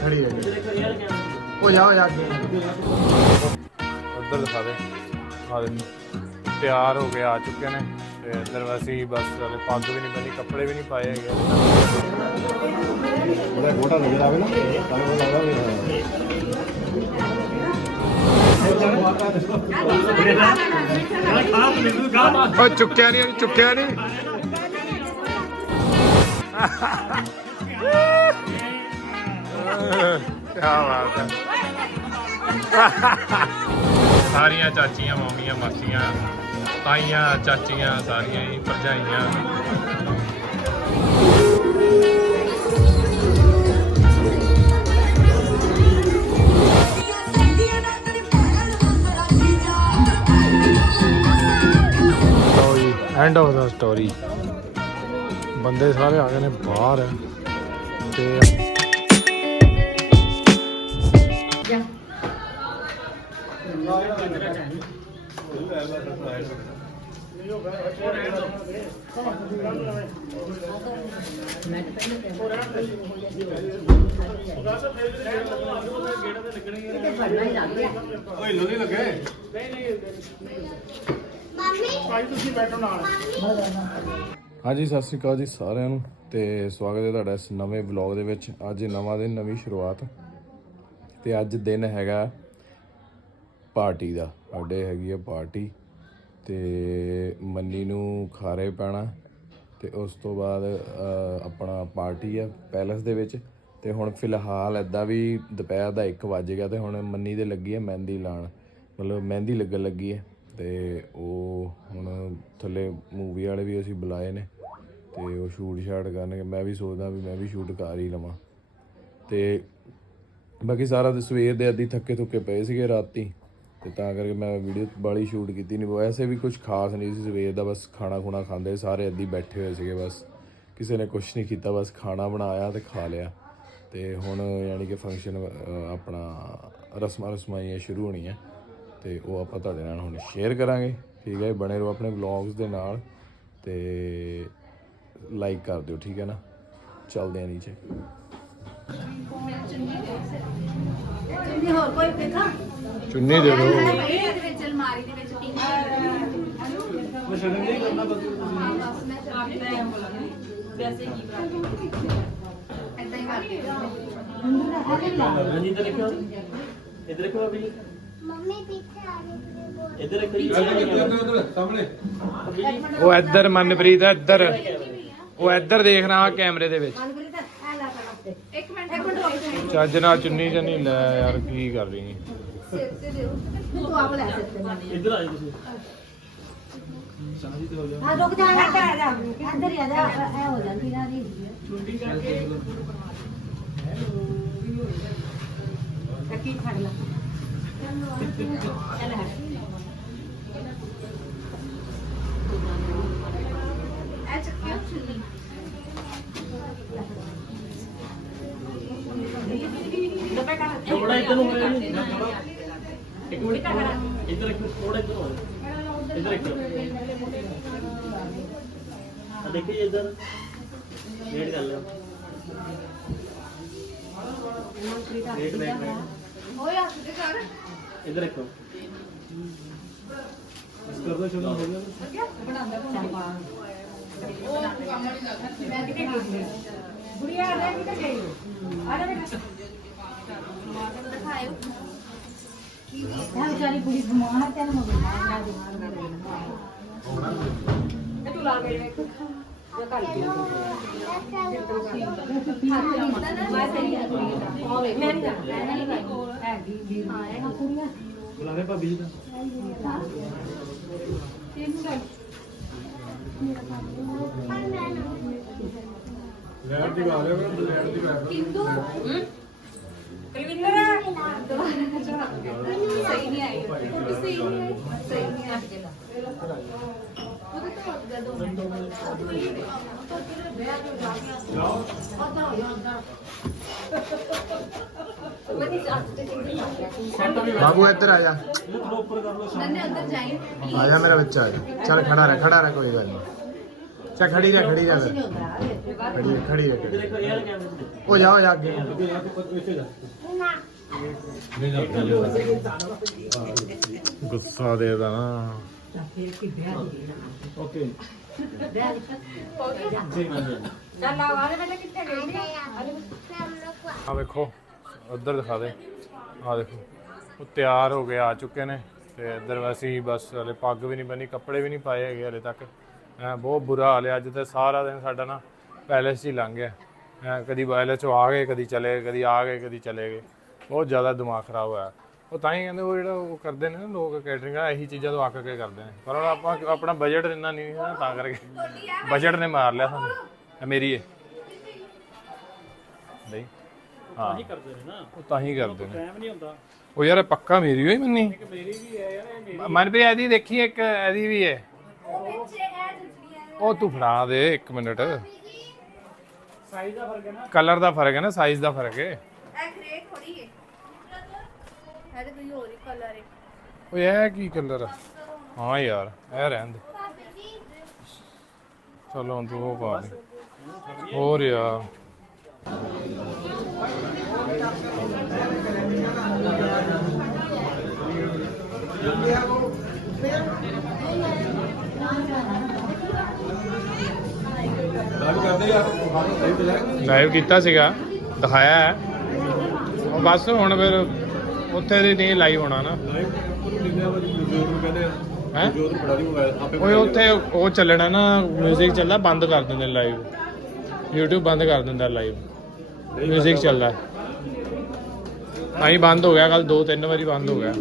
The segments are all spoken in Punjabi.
ਖੜੀ ਹੈ ਉਹ ਜਾ ਜਾ ਅੱਗੇ ਉੱਧਰ ਦਿਖਾ ਦੇ ਆ ਦੇ। ਤਿਆਰ ਹੋ ਕੇ ਆ ਚੁੱਕੇ ਨੇ। ਤੇ ਇੱਧਰ ਅਸੀਂ ਬਸ ਹਲੇ ਪੱਗ ਵੀ ਨਹੀਂ ਬੰਨੀ ਕੱਪੜੇ ਵੀ ਨਹੀਂ ਪਾਏ ਹੈਗੇ। ਉਹਦਾ ਗੋਟਾ ਨਜ਼ਰ ਆਵੇ ਨਾ। ਤਾਂ ਉਹ ਲੱਗਦਾ ਵੀ ਹਾਂ। ਉਹ ਚੁੱਕਿਆ ਨਹੀਂ ਚੁੱਕਿਆ ਨਹੀਂ। ਕੀ ਬਾਤ ਹੈ। ਸਾਰੀਆਂ ਚਾਚੀਆਂ, ਮਾਮੀਆਂ, ਮਾਸੀਆਂ, ਤਾਈਆਂ, ਚਾਚੀਆਂ, ਸਾਰੀਆਂ ਹੀ ਭਰਜਾਈਆਂ। ਐਂਡ ਆਫ ਦਾ ਸਟੋਰੀ ਬੰਦੇ ਸਾਰੇ ਆ ਗਏ ਨੇ ਬਾਹਰ, ਤੇ ਹਾਂਜੀ, ਸਤਿ ਸ਼੍ਰੀ ਅਕਾਲ ਜੀ ਸਾਰਿਆਂ ਨੂੰ ਤੇ ਸਵਾਗਤ ਹੈ ਤੁਹਾਡਾ ਇਸ ਨਵੇਂ ਵਲੌਗ ਦੇ ਵਿੱਚ। ਅੱਜ ਨਵਾਂ ਦਿਨ, ਨਵੀਂ ਸ਼ੁਰੂਆਤ। ਤੇ ਅੱਜ ਦਿਨ ਹੈਗਾ ਪਾਰਟੀ ਦਾ, ਸਾਡੇ ਹੈਗੀ ਆ ਪਾਰਟੀ ਤੇ ਮੰਨੀ ਨੂੰ ਖਾਰੇ ਪੈਣਾ ਤੇ ਉਸ ਤੋਂ ਬਾਅਦ ਆਪਣਾ ਪਾਰਟੀ ਆ ਪੈਲਸ ਦੇ ਵਿੱਚ ਤੇ ਹੁਣ ਫਿਲਹਾਲ ਐਦਾਂ ਵੀ ਦੁਪਹਿਰ ਦਾ 1 ਵਜ ਗਿਆ ਤੇ ਹੁਣ ਮੰਨੀ ਦੇ ਲੱਗੀ ਹੈ ਮਹਿੰਦੀ ਲਾਣ, ਮਤਲਬ ਮਹਿੰਦੀ ਲੱਗਣ ਲੱਗੀ ਹੈ ਤੇ ਉਹ ਹੁਣ ਥੱਲੇ ਮੂਵੀ ਵਾਲੇ ਵੀ ਅਸੀਂ ਬੁਲਾਏ ਨੇ ਤੇ ਉਹ ਸ਼ੂਟ ਸ਼ਾਟ ਕਰਨਗੇ, ਮੈਂ ਵੀ ਸੋਚਦਾ ਵੀ ਮੈਂ ਵੀ ਸ਼ੂਟ ਕਰ ਹੀ ਲਵਾਂ ਤੇ ਬਾਕੀ ਸਾਰਾ ਦਿਨ ਸਵੇਰ ਦੇ ਅੱਧੀ ਥੱਕੇ ਥੁੱਕੇ ਪਏ ਸੀਗੇ ਰਾਤੀ ਤੇ ਤਾਂ ਕਰਕੇ ਮੈਂ ਵੀਡੀਓ ਬਾਲੀ ਸ਼ੂਟ ਕੀਤੀ ਨਹੀਂ ਵੈਸੇ ਵੀ ਕੁਝ ਖਾਸ ਨਹੀਂ ਸੀ ਸਵੇਰ ਦਾ, ਬਸ ਖਾਣਾ ਖੁਣਾ ਖਾਂਦੇ ਸਾਰੇ ਅੱਧੀ ਬੈਠੇ ਹੋਏ ਸੀਗੇ, ਬਸ ਕਿਸੇ ਨੇ ਕੁਝ ਨਹੀਂ ਕੀਤਾ, ਬਸ ਖਾਣਾ ਬਣਾਇਆ ਤੇ ਖਾ ਲਿਆ। ਤੇ ਹੁਣ ਯਾਨੀ ਕਿ ਫੰਕਸ਼ਨ ਆਪਣਾ ਰਸਮਾਂ ਰਸਮਾਈਆਂ ਸ਼ੁਰੂ ਹੋਣੀਆਂ ਤੇ ਉਹ ਆਪਾਂ ਤੁਹਾਡੇ ਨਾਲ ਹੁਣ ਸ਼ੇਅਰ ਕਰਾਂਗੇ। ਠੀਕ ਹੈ, ਬਣੇ ਰਹੋ ਆਪਣੇ ਵਲੌਗਸ ਦੇ ਨਾਲ ਤੇ ਲਾਈਕ ਕਰ ਦਿਓ, ਠੀਕ ਹੈ ਨਾ? ਚੱਲਦੇ ਆ ਨੀਚੇ। ਚੁੰਨੀ ਦੇ ਦੋ। ਇਹਦੇ ਵਿੱਚ ਅਲਮਾਰੀ ਦੇ ਵਿੱਚ ਪਿੰਕ ਉਹ ਸ਼ਰਨ ਨਹੀਂ ਕਰਨਾ ਬਸ ਉਹ ਇੱਧਰ ਮਨਪ੍ਰੀਤ ਹੈ ਇੱਧਰ। ਉਹ ਇੱਧਰ ਦੇਖਣਾ ਕੈਮਰੇ ਦੇ ਵਿੱਚ। ਇੱਕ ਚੱਜ ਨਾਲ ਚੁੰਨੀ ਚ ਨਹੀਂ ਲੈ ਯਾਰ ਕੀ ਕਰ ਰਹੀ ਹੈ ਸਿਰ ਤੇ ਦਿਓ ਤੂੰ ਆਪ ਲੈ ਸਕਦੇ ਇੱਧਰ ਆ ਜਾਓ। ਤੁਸੀਂ ਹਾਂ ਰੁਕ ਜਾ ਆ ਜਾ। ਅੰਦਰ ਹੀ ਆ ਜਾ ਐ ਹੋ ਜਾਂਦੀ ਨਾ ਦੀ ਕੀ ਫੜ ਲਾ? ਚੱਲ ਹਟ ਐ ਚੱਕਿਓ ਚੁੰਨੀ ਦੁਪਹਿਰ ਕਰ इधर ऊपर कर देना एक मिनट इधर एक मिनट थोड़ा इधर हो इधर एक मिनट देखिए इधर वेट कर लो वेट वेट वेट इधर रखो कर दो शुरू हो गया बनाता हूं और काम वाली लगा मैं कितने गुड़िया आ रही है कितने गई आ रही है ਇਹ ਵਿਚਾਰੀ ਕੁੜੀ ਬਿਮਾਰ ਤੇ ਨਾ ਮਗਰ ਨਾ ਬਿਮਾਰ ਇਹ ਤੂੰ ਲਾ ਕੇ ਵੇਖ ਇਹ ਕਰ ਕੇ ਮੈਂ ਨਹੀਂ ਕਰਦਾ ਮੈਂ ਨਹੀਂ ਕਰਦਾ ਹੈਗੀ ਵੀਰ ਹਾਂ ਇਹ ਕੁੜੀਆਂ ਬੁਲਾਵੇ ਭਾਬੀ ਜੀ ਦਾ ਲੈਟ ਦੀ ਗੱਲ ਹੈ। ਲੈਟ ਦੀ ਗੱਲ ਕਿੰਦੂ ਕਲਵਿੰਦਰ ਸਹੀ ਨਹੀਂ ਆਈ ਸਹੀ ਨਹੀਂ ਆਈ ਸਹੀ ਨਹੀਂ ਆਈ ਉਹਦੇ ਤੋਂ ਅੱਗੇ ਦੋ ਮਿੰਟ ਤੋਂ ਕਿਹੜੇ ਬੈਠ ਕੇ ਜਾ ਕੇ ਆਉਂਦਾ ਹੋ ਜਾਂਦਾ ਉਹ ਨਹੀਂ ਚਾਹਤੇ ਕਿ ਬਾਬੂ ਇੱਧਰ ਆ ਜਾ। ਉੱਪਰ ਕਰ ਲਓ ਨੰਨੇ ਅੰਦਰ ਜਾਈਂ ਆ ਜਾ ਮੇਰਾ ਬੱਚਾ ਆ ਜਾ। ਚੱਲ ਖੜਾ ਰਹਿ ਖੜਾ ਰਹਿ ਕੋਈ ਗੱਲ ਨਹੀਂ। ਚੱਲ ਖੜੀ ਰਹਿ ਖੜੀ ਰਹਿ। ਖੜੀ ਰਹਿ, ਖੜੀ ਰਹਿ। ਉਹ ਜਾ ਉਹ ਜਾ ਅੱਗੇ। ਗੁੱਸਾ ਦੇ ਦਾ ਨਾ। ਓਕੇ। ਚੱਲ ਆ ਵਾਲੇ ਵੇਲੇ ਕਿੱਥੇ ਗਈ ਆ ਵੇਖੋ ਉਧਰ ਦਿਖਾ ਦੇ। ਆ ਦੇਖੋ ਉਹ ਤਿਆਰ ਹੋ ਕੇ ਆ ਚੁੱਕੇ ਨੇ। ਤੇ ਇੱਧਰ ਵੈਸੇ ਬਸ ਹਲੇ ਪੱਗ ਵੀ ਨਹੀਂ ਬਣੀ ਕੱਪੜੇ ਵੀ ਨਹੀਂ ਪਾਏ ਹੈਗੇ ਹਲੇ ਤੱਕ। ਐ ਬਹੁਤ ਬੁਰਾ ਹਾਲ ਹੈ ਅੱਜ ਤੇ ਸਾਰਾ ਦਿਨ ਸਾਡਾ ਨਾ ਪੈਲੇਸ 'ਚ ਹੀ ਲੰਘ ਗਿਆ। ਐ ਕਦੀ ਪੈਲੇਸ 'ਚੋਂ ਆ ਗਏ ਕਦੀ ਚਲੇ ਗਏ ਕਦੀ ਆ ਗਏ ਕਦੀ ਚਲੇ ਗਏ। ਬਹੁਤ ਜ਼ਿਆਦਾ ਦਿਮਾਗ ਖਰਾਬ ਹੋਇਆ। ਉਹ ਤਾਂ ਹੀ ਕਹਿੰਦੇ ਉਹ ਜਿਹੜਾ ਉਹ ਕਰਦੇ ਨੇ ਨਾ ਲੋਕ ਕੈਟਰਿੰਗ ਆ ਇਹੀ ਚੀਜ਼ਾਂ ਤੋਂ ਅੱਕ ਕੇ ਕਰਦੇ ਨੇ। ਪਰ ਹੁਣ ਆਪਾਂ ਆਪਣਾ ਬਜਟ ਇੰਨਾ ਨਹੀਂ ਹੈ ਨਾ ਤਾਂ ਕਰਕੇ। ਬਜਟ ਨੇ ਮਾਰ ਲਿਆ ਸਾਨੂੰ। ਇਹ ਮੇਰੀ ਹੈ ਨਹੀਂ ਹਾਂ। ਹੀ ਕਰਦੇ ਨੇ ਨਾ। ਉਹ ਤਾਂ ਹੀ ਕਰਦੇ ਨੇ। ਟਾਈਮ ਨਹੀਂ ਹੁੰਦਾ। ਉਹ ਯਾਰ ਇਹ ਪੱਕਾ ਮੇਰੀ ਹੋਈ ਮੰਨੀ। ਮੇਰੀ ਵੀ ਹੈ ਯਾਰ ਇਹ ਮੇਰੀ ਮਨਪ੍ਰੀਤ ਇਹਦੀ ਦੇਖੀ ਇੱਕ ਇਹਦੀ ਵੀ ਹੈ। ਉਹ ਤੂੰ ਫੜਾ ਦੇ 1 ਮਿੰਟ। ਸਾਈਜ਼ ਦਾ ਫ਼ਰਕ ਹੈ ਨਾ। ਕਲਰ ਦਾ ਫ਼ਰਕ ਹੈ ਨਾ ਸਾਈਜ਼ ਦਾ ਫ਼ਰਕ ਹੈ। ਇਹ ਗ੍ਰੇ ਥੋੜੀ ਹੈ। ਇਹ ਕੋਈ ਹੋਰ ਹੀ ਕਲਰ ਹੈ ਉਹ ਇਹ ਕੀ ਕਲਰ ਹਾਂ ਯਾਰ, ਇਹ ਰਹਿਣ ਦੇ ਚਲੋ, ਹੁਣ ਤੂੰ ਉਹ ਪਾ ਦੇ। ਹੋਰ ਯਾਰ। ਲਾਈਵ ਕੀਤਾ ਸੀਗਾ, ਦਿਖਾਇਆ ਹੈ। ਬਸ ਹੁਣ ਫਿਰ ਉੱਥੇ ਦੀ ਨਹੀਂ ਲਾਈਵ ਹੋਣਾ ਨਾ ਹੈ ਓਏ ਉੱਥੇ ਉਹ ਚੱਲਣਾ ਨਾ 뮤직 ਚੱਲਦਾ ਬੰਦ ਕਰ ਦਿੰਦੇ ਲਾਈਵ YouTube ਬੰਦ ਕਰ ਦਿੰਦਾ ਲਾਈਵ 뮤직 ਚੱਲਦਾ ਤਾਂ ਹੀ ਬੰਦ ਹੋ ਗਿਆ ਕੱਲ ਦੋ ਤਿੰਨ ਵਾਰੀ ਬੰਦ ਹੋ ਗਿਆ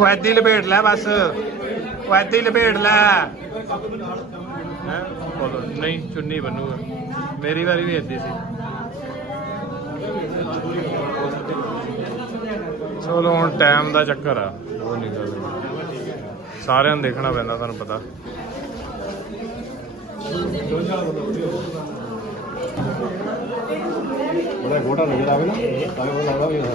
ਉਹ ਐਦੀ ਲਪੇਟ ਲੈ ਬਸ। ਉਹ ਐਦੀ ਲਪੇਟ ਲੈ। ਹੈਂ? ਬੋਲੋ। ਨਹੀਂ ਚੁੰਨੀ ਬਣੂਗਾ ਮੇਰੀ ਵਾਰੀ ਵੀ ਐਦੀ ਸੀ। ਚਲੋ ਹੁਣ ਟਾਈਮ ਦਾ ਚੱਕਰ ਆ। ਉਹ ਨਹੀਂ ਗੱਲ ਸਾਰਿਆਂ ਨੂੰ ਦੇਖਣਾ ਪੈਂਦਾ ਤੁਹਾਨੂੰ ਪਤਾ। ਬੜਾ ਗੋਟਾ ਨਜ਼ਰ ਆਵੇ ਨਾ। ਤਾਂ ਉਹ ਲੱਗਦਾ ਵੀ ਹਾਂ।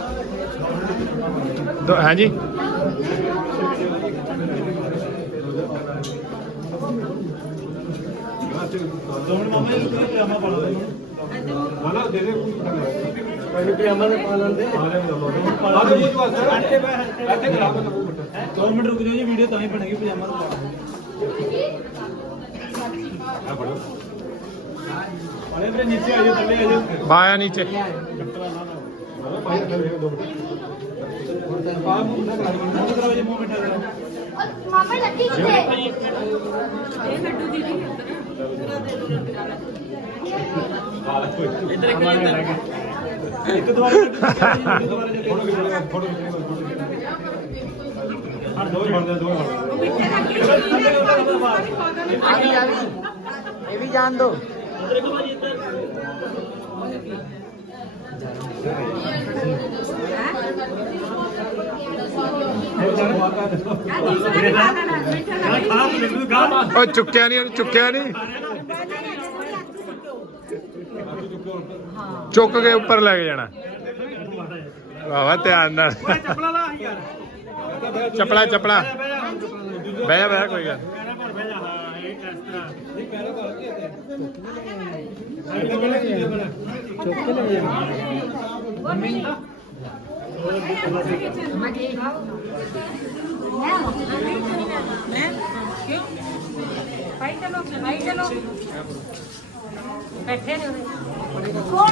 ਦੋ ਜੀ ਦੋਣ ਮਾਮਾ ਪਜਾਮਾ ਦੋ ਮਿੰਟ ਰੁਕ ਜਾਓ। ਜੀ ਨੀਚੇ। ਆ ਥੱਲੇ ਆ ਬਾਇਆ ਨੀਚੇ ਮਾਮਾ ਲੱਗੀ ਕਿੱਥੇ? ਇੱਧਰ ਇੱਕ ਇੱਧਰ ਇੱਕ ਦੁਬਾਰਾ ਇੱਕ ਦੁਬਾਰਾ ਜੇ ਫੋਟੋ ਫੋਟੋ ਹਰ ਦੋ ਬਣਦੇ। ਦੋ ਇਹ ਵੀ ਜਾਣ ਦੋ। ਖਾਣਾ ਨਿਕਲੂ ਚੁੱਕਿਆ ਨਹੀਂ ਉਹਨੂੰ ਚੁੱਕਿਆ ਨਹੀਂ। ਚੁੱਕ ਕੇ ਉੱਪਰ ਲੈ ਕੇ ਜਾਣਾ। ਵਾਵਾ ਧਿਆਨ ਨਾਲ। ਚੱਪਲਾ ਲਾ ਬਹਿ ਬਹਿ ਕੋਈ ਗੱਲ ਚੁੱਕ ਲੈ ਜਾ ਕਿਉਂ ਭਾਈ ਚਲੋ ਭਾਈ ਚਲੋ ਬੈਠੇ ਨੇ ਉਰੇ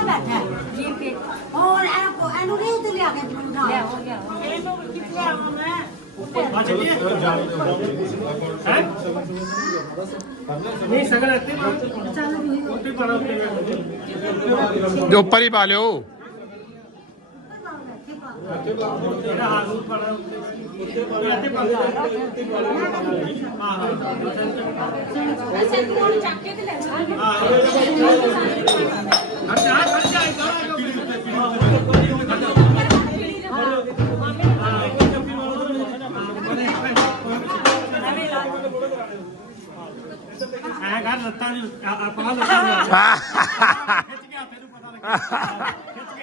ਬੈਠਾ ਜੀ ਕੇ ਹੋਰ ਇਹਨੂੰ ਇਹਨੂੰ ਨਹੀਂ ਉੱਤੇ ਲਿਆ ਕੇ ਬਿਠਾ ਲਿਆਓ ਲਿਆਓ ਇਹਨੂੰ ਕਿੱਥੇ ਆਵਾਂ ਮੈਂ ਨਹੀਂ ਸਗਲ ਇੱਥੇ ਉੱਤੇ ਪਾਣਾ ਉੱਤੇ ਜੋ ਉੱਪਰ ਹੀ ਪਾ ਲਿਓ ਜਿਹੜਾ ਹਾਲ ਨੂੰ ਪਾਣਾ ਉੱਤੇ ਇੱਥੇ ਪਾਣਾ ਹਾਂ ਹਾਂ ਅਸਾਂ ਕੋਲ ਚੱਕ ਕੇ ਤੇ ਲੈ ਇਦਾਂ ਐ ਕਰ ਲੱਤਾਂ ਨਹੀਂ ਆਪਾਂ ਲੱਤਾਂ ਨਹੀਂ ਖਿੱਚ ਕੇ ਹੱਥੇ ਨੂੰ ਪਤਾ ਲੱਗਿਆ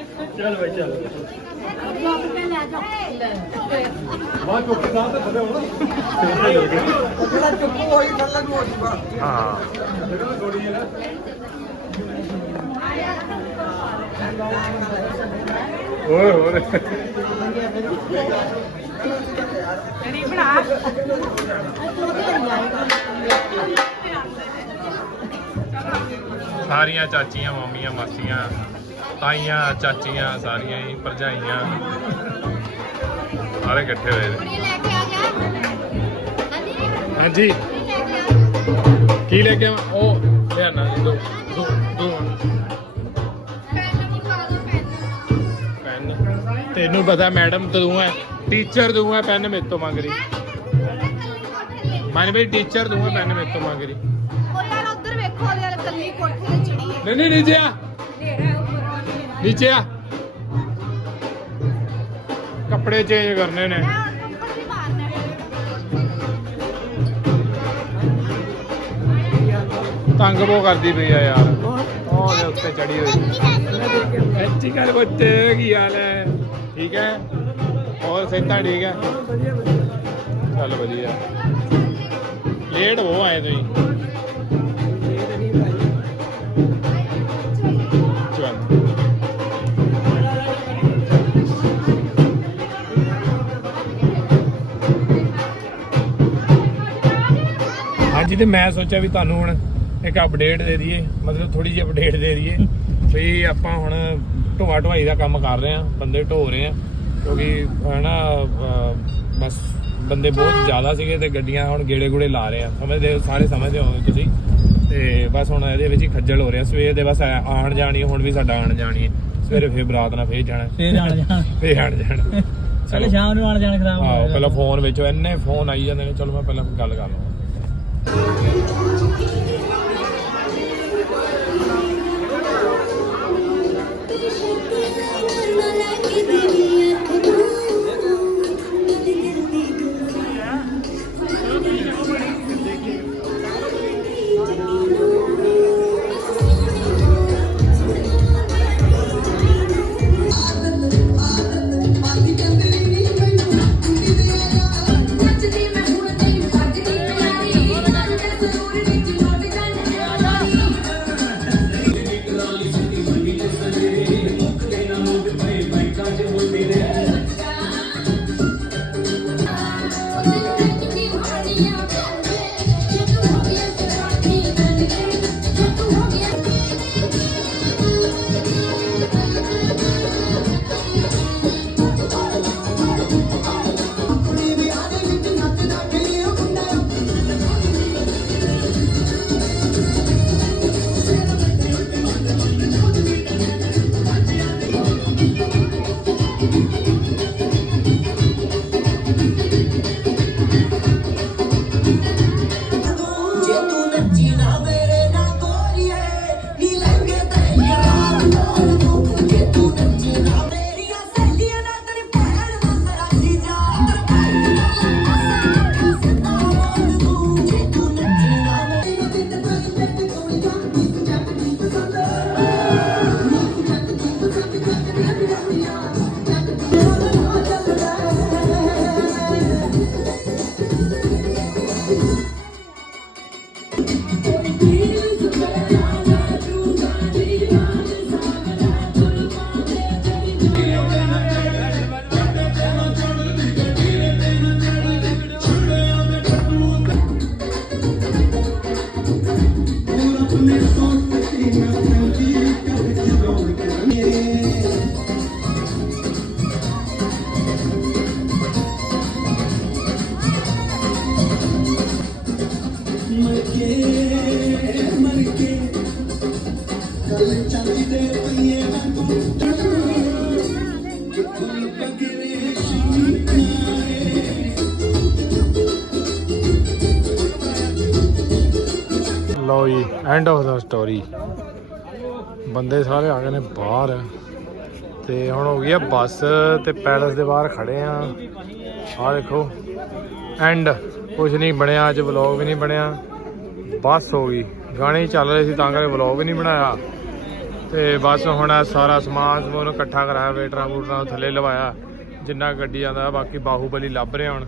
ਬਾਤ ਹੈ ਬੰਦਾ ਚੁੱਕ ਕੇ ਉੱਪਰ ਲੈ ਚੱਲ ਭਾਈ ਚੱਲ ਬਾਅਦ ਚੁੱਕ ਕੇ ਸਾਹ ਤੇ ਥੱਲੇ ਹੋਣਾ ਹਾਂ ਓਏ ਹੋਰੇ ਸਾਰੀਆਂ ਚਾਚੀਆਂ ਮਾਮੀਆਂ ਮਾਸੀਆਂ ਤਾਈਆਂ ਚਾਚੀਆਂ ਸਾਰੀਆਂ ਹੀ ਭਰਜਾਈਆਂ। ਸਾਰੇ ਇਕੱਠੇ ਹੋਏ ਨੇ। ਹਾਂਜੀ? ਕੇ ਲੈ ਕੇ ਆਵਾਂ ਉਹ ਲਿਆਣਾ ਦੋ ਦੋ ਦੋ ਨਹੀਂ ਦੋ ਪੈਨ ਪੈਨ। ਤੈਨੂੰ ਪਤਾ ਮੈਡਮ ਤੂੰ ਹੈ ਟੀਚਰ ਤੂੰ ਹੈ ਪੈਨ ਮੇਰੇ ਤੋਂ ਮੰਗ ਰਹੀ। ਮਨ ਵੀ ਟੀਚਰ ਤੂੰ ਹੈ ਪੈਨ ਮੇਰੇ ਤੋਂ ਮੰਗ ਰਹੀ। ਉਹ ਯਾਰ ਉਧਰ ਵੇਖੋ ਉਹਦੇ ਵਾਲ ਕੱਲੀ ਕੋਠੇ ਤੇ ਚੜੀ ਹੈ ਨਹੀਂ ਨਹੀਂ ਨੀਚੇ ਆ ਨੀਚੇ ਆ। ਕੱਪੜੇ ਚੇਂਜ ਕਰਨੇ ਨੇ। ਤੰਗ ਬੋ ਕਰਦੀ ਪਈ ਆ ਯਾਰ। ਉਹਦੇ ਉੱਤੇ ਚੜੀ ਹੋਈ। ਐਚੀ ਕਰ ਬੱਚੇ ਕੀ ਹਾਲ ਹੈ ਠੀਕ ਹੈ? ਹੋਰ ਸਿਹਤਾਂ ਠੀਕ ਹੈ? ਚੱਲ ਵਧੀਆ। ਲੇਟ ਹੋ ਆਏ ਤੁਸੀਂ। ਤੇ ਮੈਂ ਸੋਚਿਆ ਵੀ ਤੁਹਾਨੂੰ ਹੁਣ ਇੱਕ ਅਪਡੇਟ ਦੇ ਦਈਏ ਮਤਲਬ ਥੋੜੀ ਜਿਹੀ ਅਪਡੇਟ ਦੇ ਦਈਏ ਵੀ ਆਪਾਂ ਹੁਣ ਢੋਆ ਢਵਾਈ ਦਾ ਕੰਮ ਕਰ ਰਹੇ ਆ ਬੰਦੇ ਢੋ ਰਹੇ ਆ ਕਿਉਂਕਿ ਹਨਾ ਬਸ ਬੰਦੇ ਬਹੁਤ ਜ਼ਿਆਦਾ ਸੀਗੇ ਤੇ ਗੱਡੀਆਂ ਹੁਣ ਗੇੜੇ ਗੂੜੇ ਲਾ ਰਹੇ ਆ ਸਮਝਦੇ ਹੋ ਸਾਰੇ ਸਮਝਦੇ ਹੋਗੇ ਤੁਸੀਂ। ਤੇ ਬਸ ਹੁਣ ਇਹਦੇ ਵਿੱਚ ਹੀ ਖੱਜਲ ਹੋ ਰਿਹਾ ਸਵੇਰ ਦੇ ਬਸ ਆ- ਆਉਣ ਜਾਣੀ ਹੁਣ ਵੀ ਸਾਡਾ ਆਉਣ ਜਾਣੀ ਹੈ ਸਵੇਰੇ ਫੇਰ ਬਰਾਤ ਨਾਲ ਫੇਰ ਜਾਣਾ। ਫੇਰ ਆਣ ਜਾ ਫੇਰ ਆਣ ਜਾਣਾ। ਕੱਲ ਸ਼ਾਮ ਨੂੰ ਆਣ ਜਾਣ ਖਰਾਬ ਆਹੋ ਪਹਿਲਾਂ ਫੋਨ ਵਿੱਚੋਂ ਇੰਨੇ ਫੋਨ ਆਈ ਜਾਂਦੇ ਨੇ ਚਲੋ ਮੈਂ ਪਹਿਲਾਂ ਗੱਲ ਕਰ ਲਵਾਂ। Thank you. End of the story ਬੰਦੇ ਸਾਰੇ ਆ ਗਏ ਨੇ ਬਾਹਰ। ਤੇ ਹੁਣ ਹੋ ਗਈ ਆ ਬੱਸ ਤੇ ਪੈਲਸ ਦੇ ਬਾਹਰ ਖੜੇ ਆ। ਆਹ ਦੇਖੋ। ਐਂਡ ਕੁਝ ਨਹੀਂ ਬਣਿਆ, ਅੱਜ ਵਲੌਗ ਵੀ ਨਹੀਂ ਬਣਿਆ। ਬੱਸ ਹੋ ਗਈ। ਗਾਣੇ ਚੱਲ ਰਹੇ ਸੀ ਤਾਂ ਕਰਕੇ ਵਲੌਗ ਵੀ ਨਹੀਂ ਬਣਾਇਆ। ਤੇ ਬਸ ਹੁਣ ਇਹ ਸਾਰਾ ਸਮਾਨ ਸਮੂਨ ਇਕੱਠਾ ਕਰਾਇਆ, ਵੇਟਰਾਂ ਵੂਟਰਾਂ ਥੱਲੇ ਲਵਾਇਆ। ਜਿੰਨਾ ਗੱਡੀ ਆਂਦਾ ਬਾਕੀ ਬਾਹੂਬਲੀ ਲੱਭ ਰਹੇ ਹੁਣ।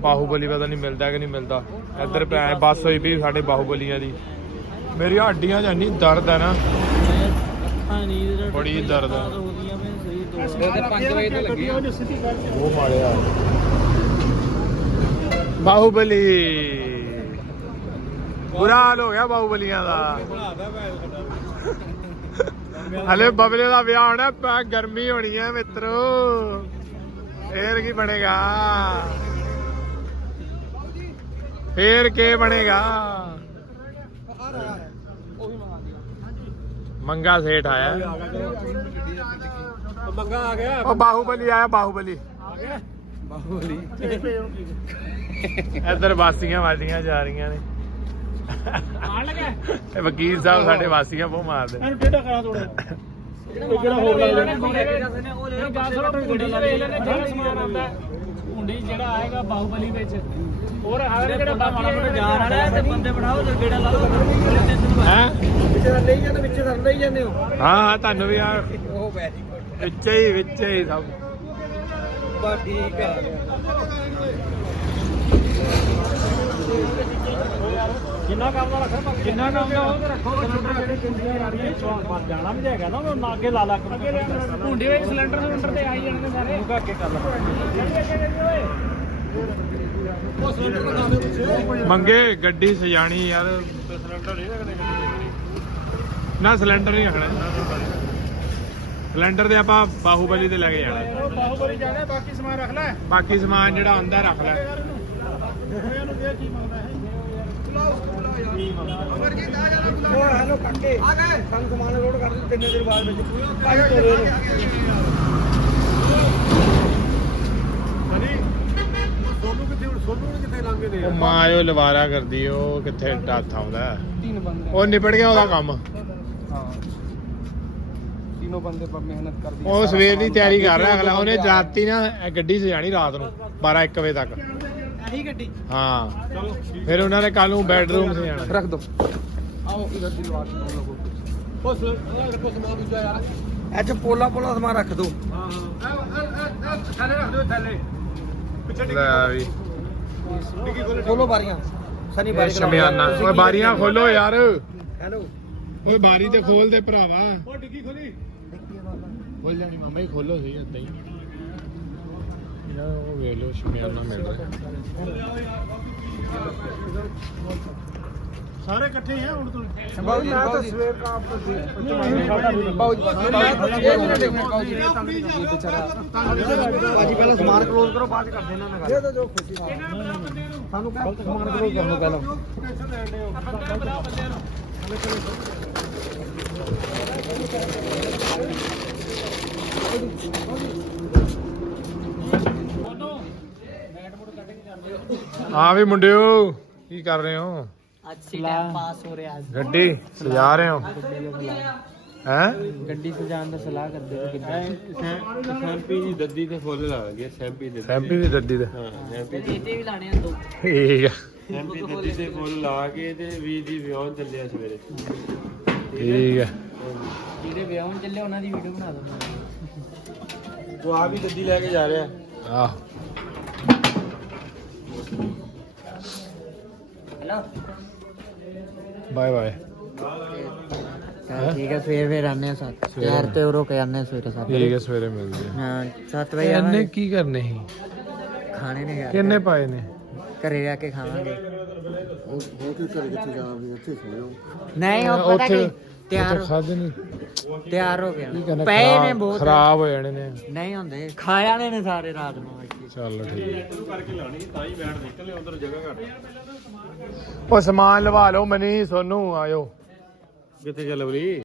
ਬਾਹੂਬਲੀ ਪਤਾ ਨਹੀਂ ਮਿਲਦਾ ਕਿ ਨਹੀਂ ਮਿਲਦਾ। ਇੱਧਰ ਪੈ ਬੱਸ ਹੋਈ ਵੀ ਸਾਡੇ ਬਾਹੂਬਲੀਆਂ ਦੀ। ਮੇਰੀ ਹੱਡੀਆਂ 'ਚ ਇੰਨੀ ਦਰਦ ਹੈ ਨਾ। ਬੜੀ ਦਰਦ ਹੈ ਉਹ ਮਾਰਿਆ। ਬਾਹੂਬਲੀ। ਬੁਰਾ ਹਾਲ ਹੋ ਗਿਆ ਬਾਹੂਬਲੀਆਂ ਦਾ। ਹਲੇ ਬਬਲੇ ਦਾ ਵਿਆਹ ਹੋਣਾ ਪਾ ਗਰਮੀ ਹੋਣੀ ਹੈ ਮਿੱਤਰੋ। ਫੇਰ ਕੀ ਬਣੇਗਾ? ਫੇਰ ਕੀ ਬਣੇਗਾ? ਮੰਗਾ ਸੇਠ ਆਇਆ। ਮੰਗਾ ਆ ਗਿਆ ਉਹ ਬਾਹੂਬਲੀ ਆਇਆ ਬਾਹੂਬਲੀ। ਬਾਹੂਬਲੀ। ਇੱਧਰ ਵਾਸੀਆਂ ਵਾਲੀਆਂ ਜਾ ਰਹੀਆਂ ਨੇ। ਆਣ ਲੱਗਾ। ਇਹ ਵਕੀਲ ਸਾਹਿਬ ਸਾਡੇ ਵਾਸੀਆਂ ਬਹੁਤ ਮਾਰਦੇ ਇਹਨੂੰ ਟੇਢਾ ਕਰਾ ਥੋੜਾ ਕਿਹੜਾ ਹੋਰ ਲੱਗ ਰਿਹਾ ਉਹ ਜਿਹੜਾ ਸਮਾਨ ਆਉਂਦਾ ਗੁੰਡੀ ਜਿਹੜਾ ਆਏਗਾ ਬਾਹੂਬਲੀ ਵਿੱਚ। ਹੋਰ ਹਾਰੇ ਜਿਹੜਾ ਮਾੜਾ ਮੋਟਾ ਜਾਣ ਵਾਲਾ ਤੇ ਬੰਦੇ ਬਣਾਓ ਤੇ ਗੇੜਾ ਲਾ ਲਓ ਹੈ? ਵਿੱਚ ਲਈ ਜਾਂਦੇ ਵਿੱਚ ਸਰ ਲਈ ਜਾਂਦੇ ਹੋ। ਹਾਂ ਹਾਂ ਤੁਹਾਨੂੰ ਵੀ ਆ। ਉਹ ਵੈਰੀ ਵਿੱਚ ਹੀ ਵਿੱਚ ਹੀ ਸਭ। ਬਾ ਠੀਕ ਹੈ ਜਿੰਨਾ ਕੰਮ ਦਾ ਰੱਖੋ ਜਿੰਨਾ ਕੰਮ ਦਾ ਉਹ ਤੇ ਰੱਖੋ ਸਿਲੰਡਰ ਜਿਹੜੇ ਕਿੰਨੀਆਂ ਆ ਰਹੀਆਂ ਸਵਾਲ ਜਾਣਾ ਵੀ ਹੈਗਾ ਨਾ ਉਹ ਅੱਗੇ ਲਾ ਲਾ ਕੇ ਹੁੰਡੇ ਵਿੱਚ ਸਿਲੰਡਰ ਸਿਲੰਡਰ ਤੇ ਆਈ ਜਾਣਗੇ ਸਾਰੇ। ਉਹ ਅੱਗੇ ਕਰ ਮੰਗੇ ਗੱਡੀ ਸਜਾਣੀ ਯਾਰ। ਨਾ, ਸਿਲੰਡਰ ਨਹੀਂ ਰੱਖਣਾ। ਸਿਲੰਡਰ ਦੇ ਆਪਾਂ ਬਾਹੂਬਲੀ ਤੇ ਲੈ ਕੇ ਜਾਣਾ। ਬਾਹੂਬਲੀ ਜਾਣਾ ਬਾਕੀ ਸਮਾਨ ਰੱਖ ਲੈ ਬਾਕੀ ਸਮਾਨ ਜਿਹੜਾ ਆਂਦਾ ਰੱਖ ਲੈ। ਇਹਨੂੰ ਦੇ ਕੀ ਮੰਗਦਾ ਹੈ। ਅਮਰਜੀਤ ਆ ਜਾਣਾ ਉਹ ਹੈਲੋ ਕਾਕੇ ਆ ਗਏ ਸਾਨੂੰ ਸਮਾਨ ਲੋਡ ਕਰ ਦਿਓ ਤਿੰਨੇ ਦਿਨ ਬਾਅਦ ਵਿੱਚ ਆਈ ਤੋਰੇ ਨੂੰ ਸਨੀ ਸੋਨੂ ਕਿੱਥੇ ਸੋਨੂ ਨੇ ਕਿੱਥੇ ਲੰਘੇ ਦੇ ਉਹ ਮਾਂ ਉਹ ਲਵਾਰਾ ਕਰਦੀ ਉਹ ਕਿੱਥੇ ਡੱਥ ਆਉਂਦਾ? ਤਿੰਨ ਬੰਦੇ। ਉਹ ਨਿਪਟ ਗਿਆ ਉਹਦਾ ਕੰਮ। ਹਾਂ। ਤਿੰਨੋਂ ਬੰਦੇ ਪਰ ਮਿਹਨਤ ਕਰਦੀ ਉਹ ਸਵੇਰ ਦੀ ਤਿਆਰੀ ਕਰ ਰਿਹਾ ਅਗਲਾ ਉਹਨੇ ਰਾਤੀ ਨਾ ਇਹ ਗੱਡੀ ਸਜਾਣੀ ਰਾਤ ਨੂੰ 12 1 ਵਜੇ ਤੱਕ। ਇਹੀ ਗੱਡੀ? ਹਾਂ। ਫਿਰ ਉਹਨਾਂ ਨੇ ਕੱਲ ਨੂੰ ਬੈਡਰੂਮ ਸਜਾਣਾ। ਰੱਖ ਦੋ। ਆਓ ਇਧਰ ਦੀ ਲਵਾ ਕੇ ਲੋਗੋ ਉਸ ਰੱਖੋ ਸਮਾਨ ਦੂਜਾ ਯਾਰ। ਐਚ ਪੋਲਾ ਪੋਲਾ ਸਮਾਨ ਰੱਖ ਦੋ। ਹਾਂ ਹਾਂ। ਥੱਲੇ ਰੱਖ ਦਿਓ ਥੱਲੇ। ਪਿੱਛੇ ਲੈ ਵੀ। ਖੋਲੋ ਬਾਰੀਆਂ। ਸਨੀ ਇਹ ਸ਼ਮਿਆਨਾ। ਓਏ ਬਾਰੀਆਂ ਖੋਲੋ ਯਾਰ। ਹੈਲੋ। ਓਏ ਬਾਰੀ ਤੇ ਖੋਲ ਦੇ ਭਰਾਵਾ। ਉਹ ਡਿੱਗੀ ਖੋਲੀ। ਖੋਲ ਜਾਣੀ ਮਾਮਾ ਹੀ ਖੋਲੋ ਸਹੀ ਏਦਾਂ ਹੀ। ਯਾਰ ਉਹ ਵੇਖ ਸ਼ਮਿਆਨਾ ਮਿਲ ਰਿਹਾ। ਸਾਰੇ ਇਕੱਠੇ ਹੈ ਹੁਣ ਤੋਂ ਬਾਬੂ ਮੈਂ ਤਾਂ ਸਵੇਰ ਦਾ ਆਪਕੋ ਬਾਬੂ ਜੀ ਬਾਜੀ ਪਹਿਲਾਂ ਸਮਾਨ ਕਲੋਜ਼ ਕਰੋ ਬਾਅਦ ਕਰਦੇ ਇਹਨਾਂ ਨਾਲ ਗੱਲ। ਜੋ ਖੁਸ਼ੀ ਸਾਨੂੰ ਕਹਿ ਸਮਾਨ ਕਲੋਜ਼ ਕਰ ਲਓ ਪਹਿਲਾਂ। ਹਾਂ। ਵੀ ਮੁੰਡਿਓ ਕੀ ਕਰ ਰਹੇ ਹੋ? ਅੱਛੀ ਟਾਈਮ ਪਾਸ ਹੋ ਰਿਹਾ ਗੱਡੀ ਸਜਾ ਰਹੇ ਹੋ? ਹੈ? ਗੱਡੀ ਸਜਾਉਣ ਦਾ ਸਲਾਹ ਕਰਦੇ ਹੋ ਕਿੱਦਾਂ? ਸੈਂਪੀ ਦੀ ਦੱਦੀ ਤੇ ਫੁੱਲ ਲਾਵਾਂਗੇ ਸੈਂਪੀ ਦੇ ਸੈਂਪੀ ਦੀ ਦੱਦੀ ਤੇ। ਹਾਂ ਸੈਂਪੀ ਇਹਦੇ ਵੀ ਲਾਣੇ ਆ ਦੋ। ਠੀਕ ਆ। ਸੈਂਪੀ ਦੱਦੀ ਤੇ ਫੁੱਲ ਲਾ ਕੇ ਤੇ ਵੀ ਦੀ ਵਿਆਹ ਚੱਲਿਆ ਸਵੇਰੇ। ਠੀਕ ਆ। ਜਿਹੜੇ ਵਿਆਹ ਚੱਲੇ ਉਹਨਾਂ ਦੀ ਵੀਡੀਓ ਬਣਾ ਦਿੰਦਾ ਉਹ ਆ ਵੀ ਦੱਦੀ ਲੈ ਕੇ ਜਾ ਰਿਹਾ। ਆਹ। ਹੈਲੋ ਬਾਏ ਬਾਏ ਚਲ ਠੀਕ ਹੈ ਸਵੇਰ ਫੇਰ ਆਨੇ ਆ ਸੱਤ। ਯਾਰ ਤੇ ਰੋ ਕੇ ਆਨੇ ਸਵੇਰੇ ਸੱਤ ਠੀਕ ਹੈ ਸਵੇਰੇ ਮਿਲਦੇ ਆ ਹਾਂ 7 ਵਜੇ ਇਹਨੇ ਆਵਾਂਗੇ। ਕੀ ਕਰਨੇ ਸੀ? ਖਾਣੇ ਨੇ ਯਾਰ। ਕਿੰਨੇ ਪਾਏ ਨੇ? ਘਰੇ ਜਾ ਕੇ ਖਾਵਾਂਗੇ। ਨਹੀਂ ਉਹ ਪਤਾ ਉੱਥੇ ਕੀ ਤਿਆਰ ਉੱਥੇ ਖਾਦੇ ਨਹੀਂ। ਤਿਆਰ ਹੋ ਕੀ ਗਿਆ ਕਰਨਾ ਪਏ ਨੇ ਖਰਾਬ- ਬਹੁਤ। ਖਰਾਬ ਹੋ ਜਾਣੇ ਨੇ। ਨਹੀਂ ਹੁੰਦੇ। ਖਾਇਆ ਨੇ ਸਾਰੇ ਰਾਤ ਨੂੰ। ਚੱਲ ਠੀਕ। ਹੈ ਉਹ ਸਮਾਨ ਲਵਾ ਲਓ ਮਨੀ ਸੋਨੂੰ ਆਇਓ। ਕਿੱਥੇ ਚੱਲ ਬਲੀ?